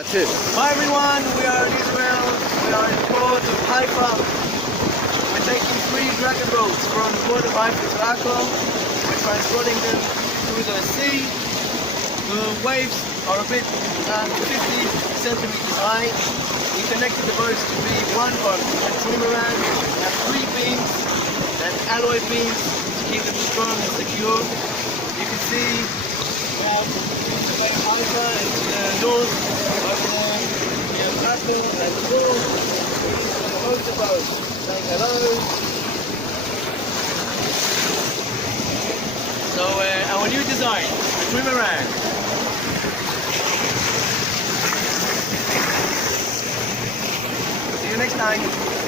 That's it. Hi everyone, we are in Israel. We are in the port of Haifa. We're taking 3 dragon boats from the port of Haifa to Akko. We're transporting them through the sea. The waves are a bit 50 centimeters high. We connected the boats to be one on a trimaran. We have 3 beams and alloy beams to keep them strong and secure. You can see we have the Bay of Haifa and to the north over there we have Akko and the north. These are the motorboats saying hello. So our new design, the trimaran. See you next time.